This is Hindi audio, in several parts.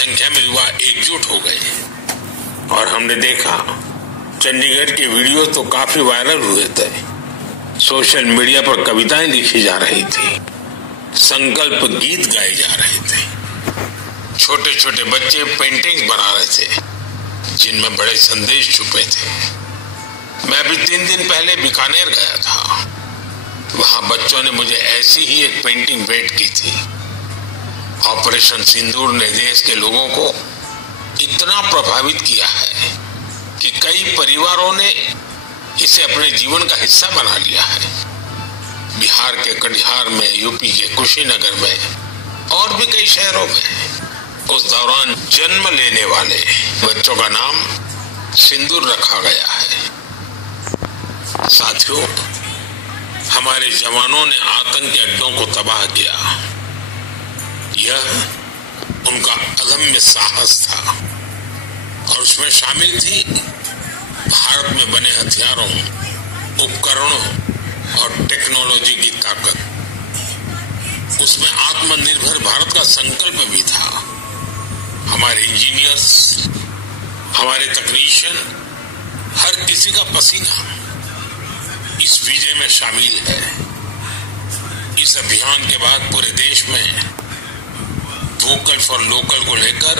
संख्या में युवा एकजुट हो गए और हमने देखा चंडीगढ़ के वीडियो तो काफी वायरल हुए थे। सोशल मीडिया पर कविताएं लिखी जा रही थी, संकल्प गीत गाए जा रहे थे, छोटे छोटे बच्चे पेंटिंग्स बना रहे थे जिनमें बड़े संदेश छुपे थे। मैं अभी 3 दिन पहले बीकानेर गया था। वहां बच्चों ने मुझे ऐसी ही एक पेंटिंग भेंट की थी। ऑपरेशन सिंदूर ने देश के लोगों को इतना प्रभावित किया है कि कई परिवारों ने इसे अपने जीवन का हिस्सा बना लिया है। बिहार के कटिहार में, यूपी के कुशीनगर में और भी कई शहरों में उस दौरान जन्म लेने वाले बच्चों का नाम सिंदूर रखा गया है। साथियों, हमारे जवानों ने आतंकी अड्डों को तबाह किया। यह उनका अदम्य साहस था और उसमें शामिल थी भारत में बने हथियारों, उपकरणों और टेक्नोलॉजी की ताकत। उसमें आत्मनिर्भर भारत का संकल्प भी था। हमारे इंजीनियर्स, हमारे तकनीशियन, हर किसी का पसीना इस विजय में शामिल है। इस अभियान के बाद पूरे देश में वोकल फॉर लोकल को लेकर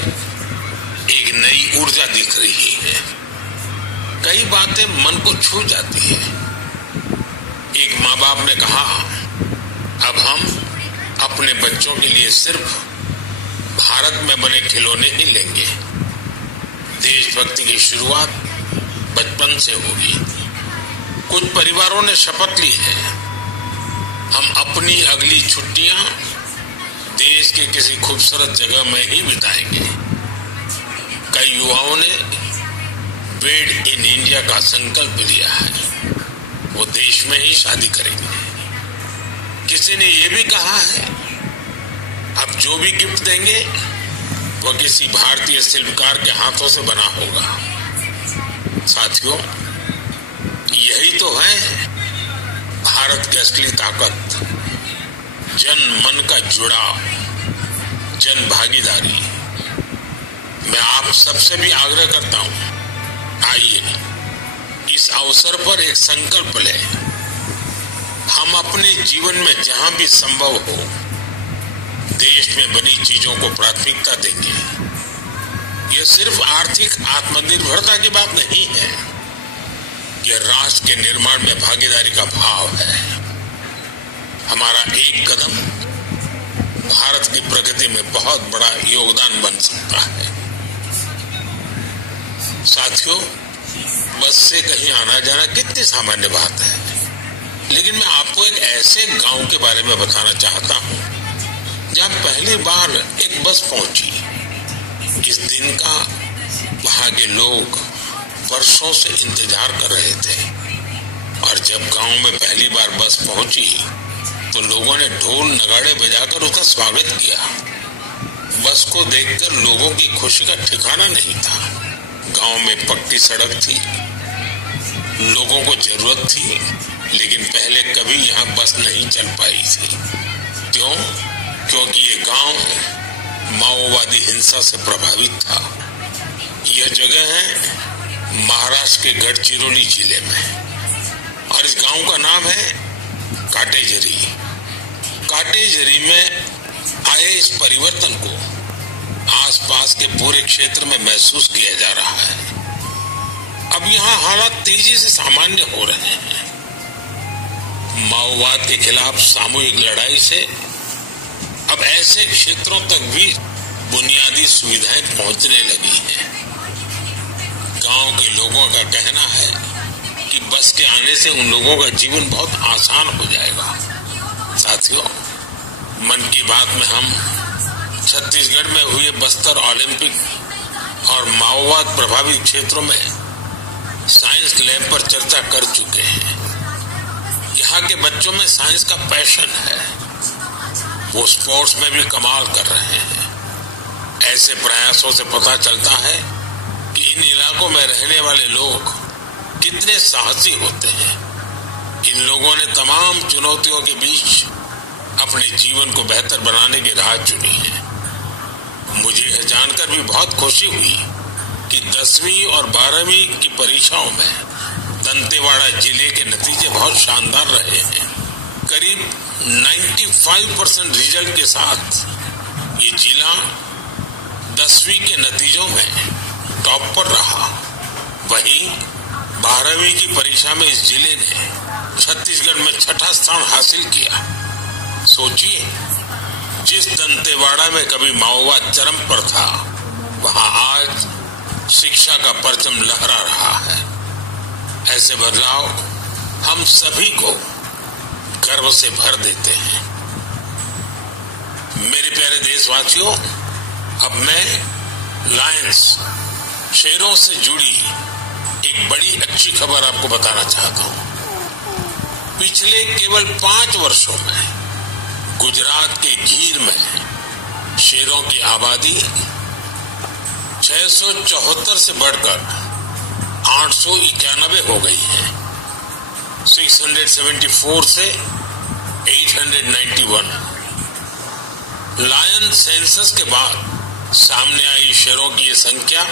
एक नई ऊर्जा दिख रही है। कई बातें मन को छू जाती है। एक माँ बाप ने कहा, अब हम अपने बच्चों के लिए सिर्फ भारत में बने खिलौने ही लेंगे। देशभक्ति की शुरुआत बचपन से होगी। कुछ परिवारों ने शपथ ली है, हम अपनी अगली छुट्टियां देश के किसी खूबसूरत जगह में ही बिताएंगे। कई युवाओं ने मेड इन इंडिया का संकल्प लिया है, वो देश में ही शादी करेंगे। किसी ने ये भी कहा है, अब जो भी गिफ्ट देंगे वो किसी भारतीय शिल्पकार के हाथों से बना होगा। साथियों, यही तो है भारत की असली ताकत, जन मन का जुड़ाव, जन भागीदारी। मैं आप सबसे भी आग्रह करता हूं, आइए इस अवसर पर एक संकल्प लें। हम अपने जीवन में जहां भी संभव हो देश में बनी चीजों को प्राथमिकता देंगे। यह सिर्फ आर्थिक आत्मनिर्भरता की बात नहीं है, यह राष्ट्र के निर्माण में भागीदारी का भाव है। हमारा एक कदम भारत की प्रगति में बहुत बड़ा योगदान बन सकता है। साथियों, बस से कहीं आना जाना कितनी सामान्य बात है, लेकिन मैं आपको एक ऐसे गांव के बारे में बताना चाहता हूं जहां पहली बार एक बस पहुंची। इस दिन का वहां के लोग वर्षों से इंतजार कर रहे थे और जब गांव में पहली बार बस पहुंची तो लोगों ने ढोल नगाड़े बजाकर उसका स्वागत किया। बस को देखकर लोगों की खुशी का ठिकाना नहीं था। गांव में पक्की सड़क थी, लोगों को जरूरत थी, लेकिन पहले कभी यहाँ बस नहीं चल पाई थी। क्यों? क्योंकि ये गांव माओवादी हिंसा से प्रभावित था। यह जगह है महाराष्ट्र के गढ़चिरौली जिले में और इस गांव का नाम है काटेजरी। काटेजरी में आए इस परिवर्तन को आसपास के पूरे क्षेत्र में महसूस किया जा रहा है। अब यहाँ हालात तेजी से सामान्य हो रहे हैं। माओवाद के खिलाफ सामूहिक लड़ाई से अब ऐसे क्षेत्रों तक भी बुनियादी सुविधाएं पहुंचने लगी हैं। गांव के लोगों का कहना है कि बस के आने से उन लोगों का जीवन बहुत आसान हो जाएगा। साथियों, मन की बात में हम छत्तीसगढ़ में हुए बस्तर ओलंपिक और माओवाद प्रभावित क्षेत्रों में साइंस लैब पर चर्चा कर चुके हैं। यहाँ के बच्चों में साइंस का पैशन है, वो स्पोर्ट्स में भी कमाल कर रहे हैं। ऐसे प्रयासों से पता चलता है कि इन इलाकों में रहने वाले लोग कितने साहसी होते हैं। इन लोगों ने तमाम चुनौतियों के बीच अपने जीवन को बेहतर बनाने की राह चुनी है। मुझे यह जानकर भी बहुत खुशी हुई कि 10वीं और 12वीं की परीक्षाओं में दंतेवाड़ा जिले के नतीजे बहुत शानदार रहे हैं। करीब 95% रिजल्ट के साथ ये जिला 10वीं के नतीजों में टॉप पर रहा। वहीं 12वीं की परीक्षा में इस जिले ने छत्तीसगढ़ में 6ठा स्थान हासिल किया। सोचिए, जिस दंतेवाड़ा में कभी माओवाद चरम पर था, वहां आज शिक्षा का परचम लहरा रहा है। ऐसे बदलाव हम सभी को गर्व से भर देते हैं। मेरे प्यारे देशवासियों, अब मैं लायंस शेरों से जुड़ी एक बड़ी अच्छी खबर आपको बताना चाहता हूं। पिछले केवल 5 वर्षों में गुजरात के गीर में शेरों की आबादी 674 से बढ़कर 891 हो गई है। 674 से 891। लायन सेंसस के बाद सामने आई शेरों की ये संख्या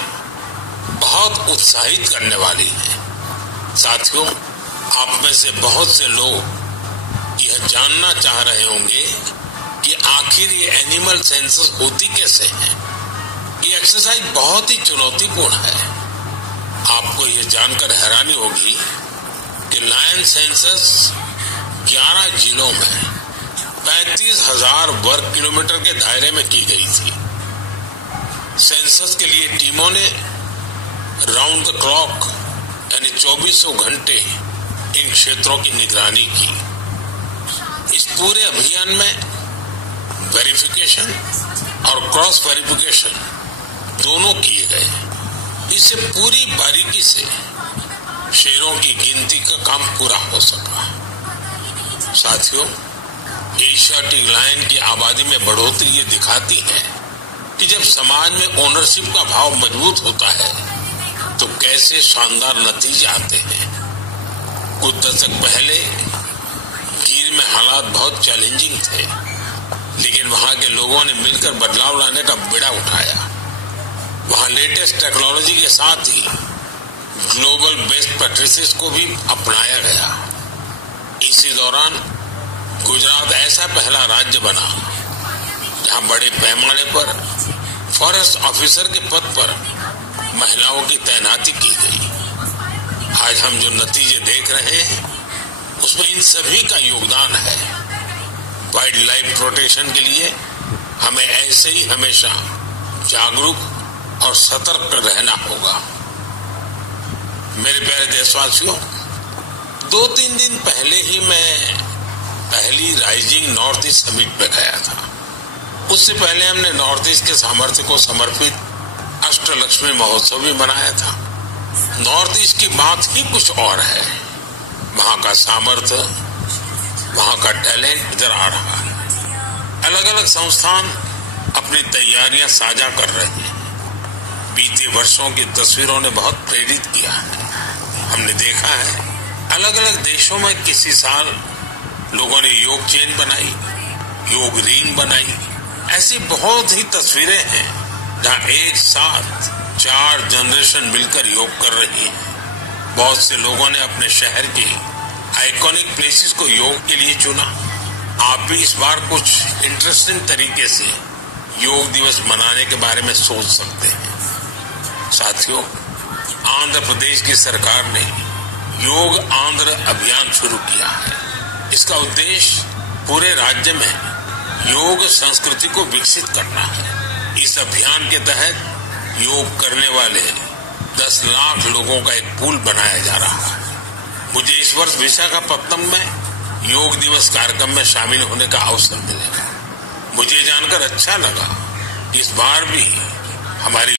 बहुत उत्साहित करने वाली है। साथियों, आप में से बहुत से लोग यह जानना चाह रहे होंगे कि आखिर ये एनिमल सेंसस होती कैसे है। ये एक्सरसाइज बहुत ही चुनौतीपूर्ण है। आपको यह जानकर हैरानी होगी कि लायन सेंसस 11 जिलों में 35,000 वर्ग किलोमीटर के दायरे में की गई थी। सेंसस के लिए टीमों ने राउंड द क्लॉक यानी 2400 घंटे इन क्षेत्रों की निगरानी की। इस पूरे अभियान में वेरिफिकेशन और क्रॉस वेरिफिकेशन दोनों किए गए। इससे पूरी बारीकी से शेरों की गिनती का काम पूरा हो सका। साथियों, एशियाटिक लायन की आबादी में बढ़ोतरी ये दिखाती है कि जब समाज में ओनरशिप का भाव मजबूत होता है तो कैसे शानदार नतीजे आते हैं। कुछ दशक पहले गीर में हालात बहुत चैलेंजिंग थे, लेकिन वहां के लोगों ने मिलकर बदलाव लाने का बीड़ा उठाया। वहां लेटेस्ट टेक्नोलॉजी के साथ ही ग्लोबल बेस्ट प्रैक्टिसेस को भी अपनाया गया। इसी दौरान गुजरात ऐसा पहला राज्य बना जहां बड़े पैमाने पर फॉरेस्ट ऑफिसर के पद पर महिलाओं की तैनाती की गई। आज हम जो नतीजे देख रहे हैं उसमें इन सभी का योगदान है। वाइल्ड लाइफ प्रोटेक्शन के लिए हमें ऐसे ही हमेशा जागरूक और सतर्क रहना होगा। मेरे प्यारे देशवासियों, 2-3 दिन पहले ही मैं पहली राइजिंग नॉर्थ ईस्ट समिट पे गया था। उससे पहले हमने नॉर्थ ईस्ट के सामर्थ्य को समर्पित अष्टलक्ष्मी महोत्सव भी मनाया था। नॉर्थ ईस्ट की बात ही कुछ और है। वहां का सामर्थ्य, वहां का टैलेंट इधर आ रहा है। अलग अलग संस्थान अपनी तैयारियां साझा कर रहे हैं। बीते वर्षों की तस्वीरों ने बहुत प्रेरित किया है। हमने देखा है अलग अलग देशों में किसी साल लोगों ने योग चेन बनाई, योग रिंग बनाई। ऐसी बहुत ही तस्वीरें हैं जहां एक साथ 4 जनरेशन मिलकर योग कर रही है। बहुत से लोगों ने अपने शहर के आइकॉनिक प्लेसेस को योग के लिए चुना। आप भी इस बार कुछ इंटरेस्टिंग तरीके से योग दिवस मनाने के बारे में सोच सकते हैं। साथियों, आंध्र प्रदेश की सरकार ने योग आंध्र अभियान शुरू किया है। इसका उद्देश्य पूरे राज्य में योग संस्कृति को विकसित करना है। इस अभियान के तहत योग करने वाले 10 लाख लोगों का एक पूल बनाया जा रहा है। मुझे इस वर्ष विशाखापत्तनम में योग दिवस कार्यक्रम में शामिल होने का अवसर मिलेगा। मुझे जानकर अच्छा लगा कि इस बार भी हमारी